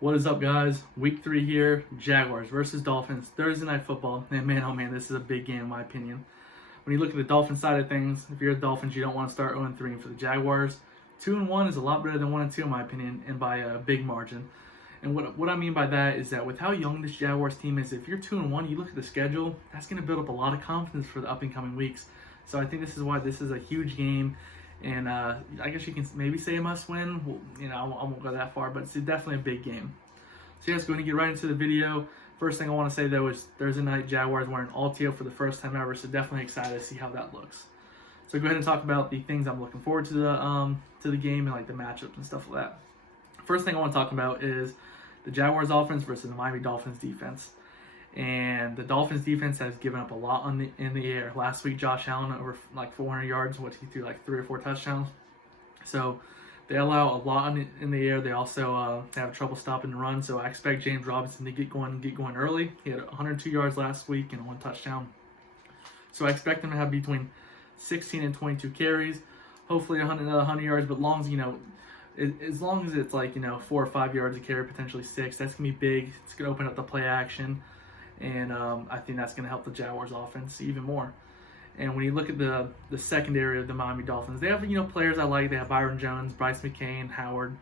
What is up, guys? Week 3 here. Jaguars versus Dolphins. Thursday night football. And man, oh man, this is a big game in my opinion. When you look at the Dolphins side of things, if you're the Dolphins, you don't want to start 0-3. And for the Jaguars, 2-1 is a lot better than 1-2 in my opinion, and by a big margin. And what I mean by that is that with how young this Jaguars team is, if you're 2-1, you look at the schedule, that's going to build up a lot of confidence for the up and coming weeks. So I think this is why this is a huge game. And I guess you can maybe say a must-win. Well, I won't go that far, but it's definitely a big game. So yes, going to get right into the video. First thing I want to say though is Thursday night Jaguars wearing all teal for the first time ever, so definitely excited to see how that looks. So go ahead and talk about the things I'm looking forward to the game and like the matchups and stuff like that. First thing I want to talk about is the Jaguars offense versus the Miami Dolphins defense. And the Dolphins defense has given up a lot in the air. Last week, Josh Allen over like 400 yards, he threw like 3 or 4 touchdowns. So they allow a lot in the air. They also have trouble stopping the run. So I expect James Robinson to get going early. He had 102 yards last week and 1 touchdown. So I expect him to have between 16 and 22 carries, hopefully 100 yards. But as long as it's like 4 or 5 yards a carry, potentially 6, that's gonna be big. It's gonna open up the play action. And I think that's going to help the Jaguars offense even more. And when you look at the secondary of the Miami Dolphins, they have players I like. They have Byron Jones, Bryce McCain, Howard,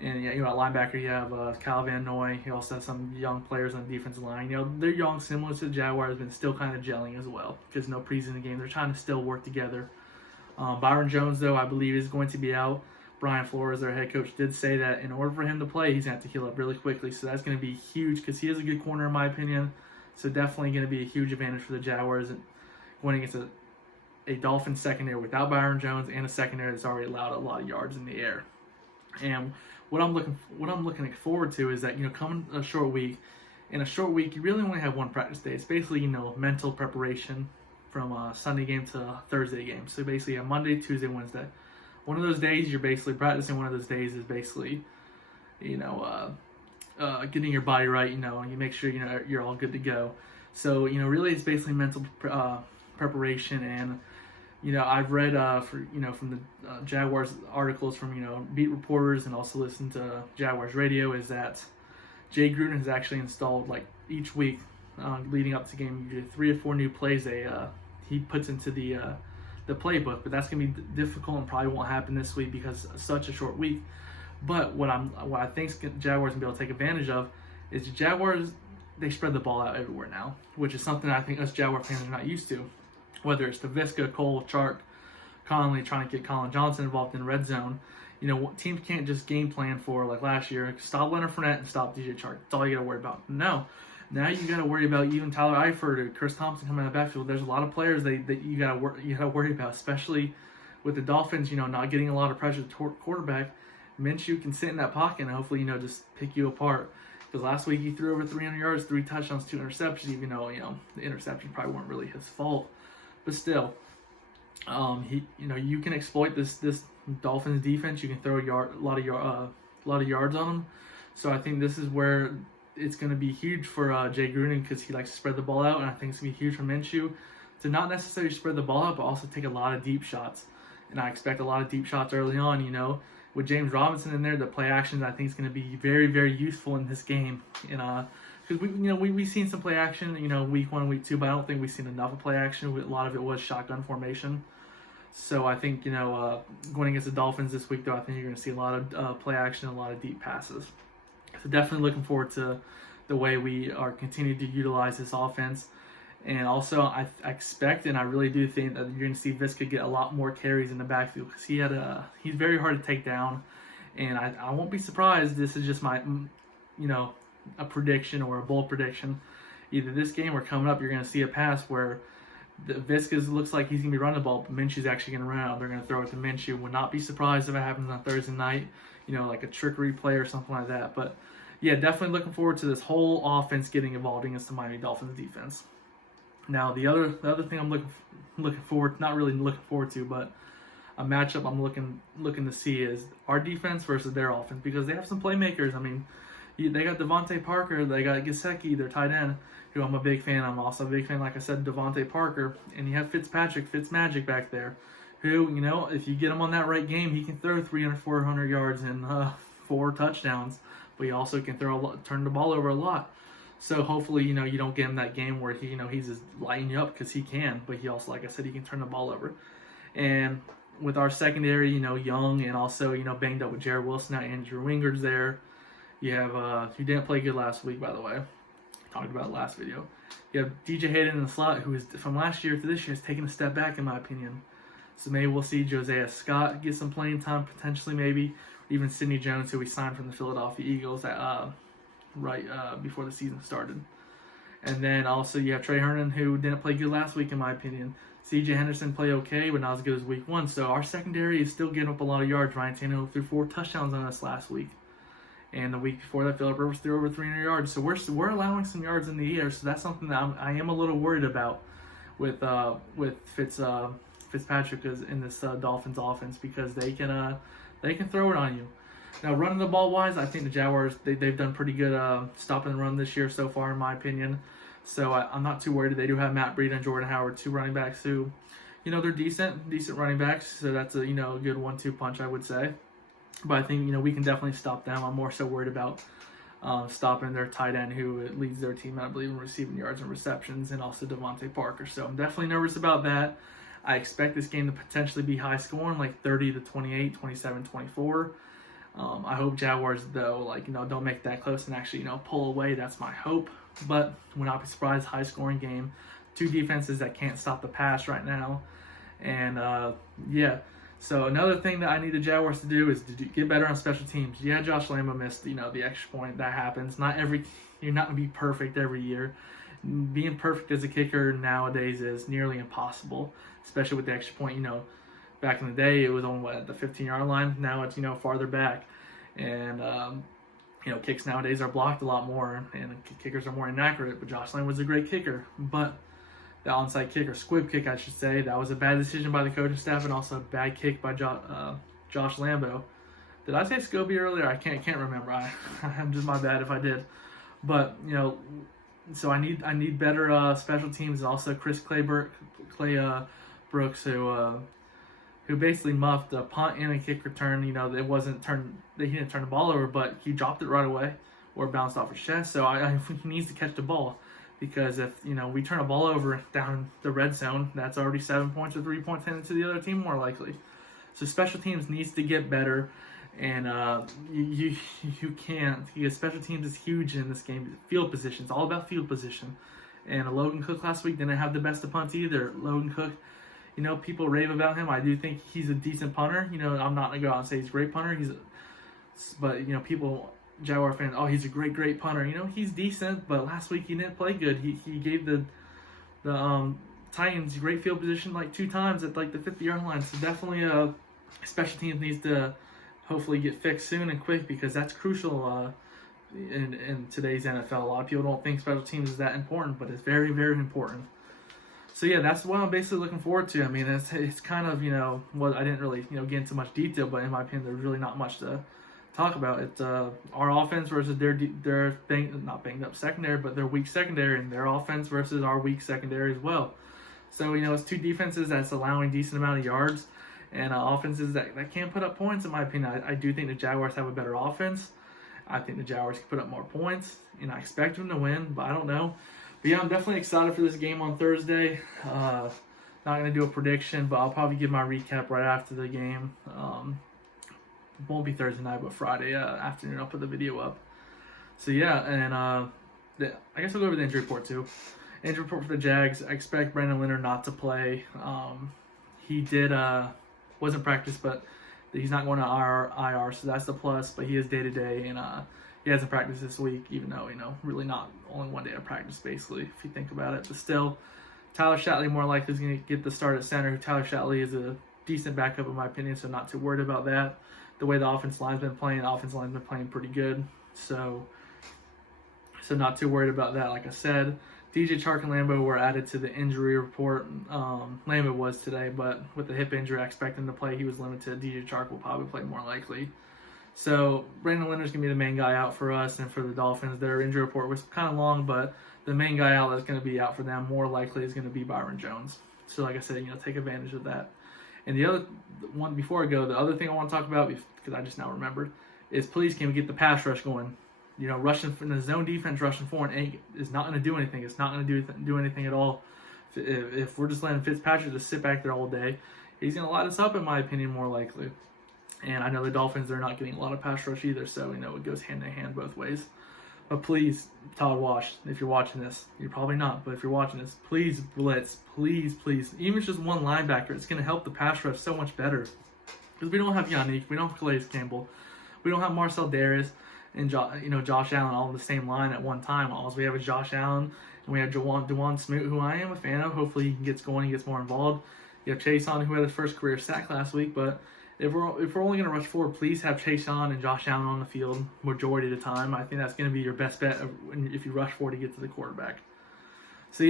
and at linebacker you have Kyle Van Noy. You also have some young players on the defensive line. They're young, similar to the Jaguars, but still kind of gelling as well because no preseason game. They're trying to still work together. Byron Jones, though, I believe is going to be out. Brian Flores, their head coach, did say that in order for him to play, he's going to have to heal up really quickly. So that's going to be huge because he is a good corner in my opinion. So definitely going to be a huge advantage for the Jaguars going against a Dolphins secondary without Byron Jones and a secondary that's already allowed a lot of yards in the air. And what I'm looking forward to is that coming a short week. In a short week, you really only have one practice day. It's basically mental preparation from a Sunday game to a Thursday game. So basically a Monday, Tuesday, Wednesday. One of those days you're basically practicing. One of those days is basically, getting your body right. You make sure you're all good to go. So really it's basically mental preparation. And I've read from the Jaguars articles from beat reporters and also listened to Jaguars radio is that Jay Gruden has actually installed like each week leading up to the game, usually 3 or 4 new plays he puts into the playbook, but that's gonna be difficult and probably won't happen this week because it's such a short week. But what I think Jaguars can be able to take advantage of is the Jaguars, they spread the ball out everywhere now, which is something I think us Jaguar fans are not used to. Whether it's Visca, Cole, Chark, Conley trying to get Colin Johnson involved in red zone, teams can't just game plan for like last year. Stop Leonard Fournette and stop DJ Chark. That's all you got to worry about. No. Now you got to worry about even Tyler Eifert or Chris Thompson coming out of the backfield. There's a lot of players that you got to worry about, especially with the Dolphins. Not getting a lot of pressure to quarterback. Minshew can sit in that pocket and hopefully just pick you apart. Because last week he threw over 300 yards, 3 touchdowns, 2 interceptions. Even though the interceptions probably weren't really his fault, but still, you can exploit this Dolphins defense. You can throw a lot of yards on them. So I think this is where it's going to be huge for Jay Gruden because he likes to spread the ball out, and I think it's going to be huge for Minshew to not necessarily spread the ball out, but also take a lot of deep shots. And I expect a lot of deep shots early on. With James Robinson in there, the play actions I think is going to be very, very useful in this game. And because we've seen some play action, week 1, week 2, but I don't think we've seen enough of play action. A lot of it was shotgun formation. So I think going against the Dolphins this week, though, I think you're going to see a lot of play action, a lot of deep passes. So definitely looking forward to the way we are continuing to utilize this offense. And also I expect and I really do think that you're going to see Visca get a lot more carries in the backfield because he's very hard to take down. And I won't be surprised. This is just my, a prediction or a bold prediction. Either this game or coming up, you're going to see a pass where the Visca looks like he's going to be running the ball, but Minshew's actually going to run out. They're going to throw it to Minshew. Would not be surprised if it happens on Thursday night. Like a trickery play or something like that. But yeah, definitely looking forward to this whole offense getting involved against the Miami Dolphins defense. Now, the other thing I'm looking forward, not really looking forward to, but a matchup I'm looking to see is our defense versus their offense because they have some playmakers. I mean, they got Devontae Parker, they got Gesicki, their tight end, who I'm a big fan. I'm also a big fan, like I said, Devontae Parker, and you have Fitzmagic back there, who, if you get him on that right game, he can throw 300, 400 yards and 4 touchdowns. but he also can turn the ball over a lot. So hopefully, you don't get him that game where he's just lighting you up, because he can, but he also, like I said, he can turn the ball over. And with our secondary, young and also, banged up with Jared Wilson, now Andrew Winger's there. You have, he didn't play good last week, by the way. Talked about it last video. You have DJ Hayden in the slot, who is, from last year to this year, has taken a step back, in my opinion. So maybe we'll see Josiah Scott get some playing time, potentially, maybe. Even Sidney Jones, who we signed from the Philadelphia Eagles before the season started. And then also you have Trey Herndon, who didn't play good last week, in my opinion. C.J. Henderson played okay, but not as good as week 1. So our secondary is still getting up a lot of yards. Ryan Tannehill threw 4 touchdowns on us last week. And the week before that, Phillip Rivers threw over 300 yards. So we're allowing some yards in the air. So that's something that I am a little worried about with Fitzpatrick in this Dolphins offense, because they can throw it on you. Now, running the ball wise, I think the Jaguars they've done pretty good stopping the run this year so far, in my opinion. So I'm not too worried. They do have Matt Breida and Jordan Howard, 2 running backs who, they're decent running backs. So that's a good 1-2 punch, I would say. But I think we can definitely stop them. I'm more so worried about stopping their tight end, who leads their team, I believe, in receiving yards and receptions, and also Devontae Parker. So I'm definitely nervous about that. I expect this game to potentially be high scoring, like 30-28, 27-24. I hope Jaguars, though, don't make that close and actually, pull away. That's my hope. But would not be surprised. High scoring game. 2 defenses that can't stop the pass right now. And yeah. So another thing that I need the Jaguars to do is to get better on special teams. Yeah, Josh Lambo missed, the extra point. That happens. You're not gonna be perfect every year. Being perfect as a kicker nowadays is nearly impossible, especially with the extra point. Back in the day, it was on at the 15-yard line. Now it's farther back, and kicks nowadays are blocked a lot more, and kickers are more inaccurate. But Josh Lambo was a great kicker, but the onside kick, or squib kick, I should say, that was a bad decision by the coaching staff, and also a bad kick by Josh Lambo. Did I say Scobie earlier? I can't remember. I'm just my bad if I did. But so I need better special teams, and also Chris Clay Brooks, who basically muffed a punt and a kick return. It wasn't turned. He didn't turn the ball over, but he dropped it right away, or bounced off his chest. So I think he needs to catch the ball, because if we turn a ball over down the red zone, that's already 7 points or 3 points handed to the other team, more likely. So special teams needs to get better, and you can't, because special teams is huge in this game. Field position, it's all about field position. And Logan Cook last week didn't have the best of punts either. Logan Cook, people rave about him. I do think he's a decent punter. I'm not gonna go out and say he's a great punter. But people, Jaguar fans, oh, he's a great punter. He's decent, but last week he didn't play good. He gave the Titans great field position 2 times at the 50-yard line. So definitely special teams needs to hopefully get fixed soon and quick, because that's crucial in today's NFL. A lot of people don't think special teams is that important, but it's very, very important. So yeah, that's what I'm basically looking forward to. I mean, it's kind of what I didn't really get into much detail, but in my opinion, there's really not much to talk about. It's our offense versus their not banged up secondary, but their weak secondary, and their offense versus our weak secondary as well. So it's 2 defenses that's allowing decent amount of yards, and offenses that can't put up points. In my opinion, I do think the Jaguars have a better offense. I think the Jaguars can put up more points, and I expect them to win, but I don't know. But yeah, I'm definitely excited for this game on Thursday. Not going to do a prediction, but I'll probably give my recap right after the game. It won't be Thursday night, but Friday afternoon I'll put the video up. So yeah, and I guess I'll go over the injury report too. Injury report for the Jags. I expect Brandon Leonard not to play. He wasn't practice, but he's not going to IR, so that's the plus. But he is day-to-day, and he hasn't practiced this week, even though, really not only one day of practice, basically, if you think about it. But still, Tyler Shatley more likely is going to get the start at center. Tyler Shatley is a decent backup, in my opinion, so not too worried about that. The way the offensive line's been playing pretty good. So not too worried about that. Like I said, DJ Chark and Lambo were added to the injury report. Lambo was today, but with the hip injury, I expect him to play. He was limited. DJ Chark will probably play more likely. So Brandon Leonard's going to be the main guy out for us, and for the Dolphins, their injury report was kind of long, but the main guy out that's going to be out for them more likely is going to be Byron Jones. So like I said, take advantage of that. And the other one, before I go, the other thing I want to talk about, because I just now remembered, is please can we get the pass rush going? rushing in the zone defense, rushing forward is not going to do anything. It's not going to do anything at all. If we're just letting Fitzpatrick just sit back there all day, he's going to light us up, in my opinion, more likely. And I know the Dolphins, they're not getting a lot of pass rush either, so it goes hand in hand both ways. But please, Todd Wash, if you're watching this, you're probably not, but if you're watching this, please blitz, please. Even if it's just one linebacker, it's going to help the pass rush so much better. Because we don't have Yannick, we don't have Calais Campbell, we don't have Marcel Darius and Josh Allen all in the same line at one time. All we have is Josh Allen, and we have Dewan Smoot, who I am a fan of. Hopefully he gets going, he gets more involved. You have Chase on, who had his first career sack last week, but if we're only going to rush forward, please have Chase on and Josh Allen on the field majority of the time. I think that's going to be your best bet if you rush forward to get to the quarterback. So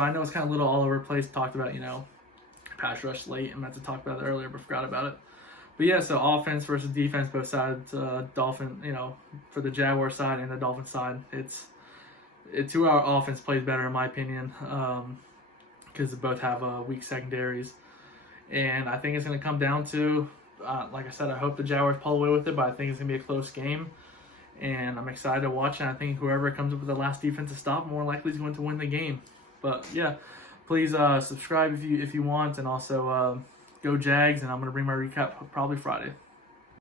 I know it's kind of a little all over the place. Talked about pass rush late. I meant to talk about it earlier, but forgot about it. But so offense versus defense, both sides. Dolphin, for the Jaguar side and the Dolphin side, it's who our offense plays better in my opinion, because they both have weak secondaries, and I think it's going to come down to, like I said, I hope the Jaguars pull away with it, but I think it's going to be a close game, and I'm excited to watch it. I think whoever comes up with the last defensive stop more likely is going to win the game. But please subscribe if you want, and also. Go Jags, and I'm going to bring my recap probably Friday.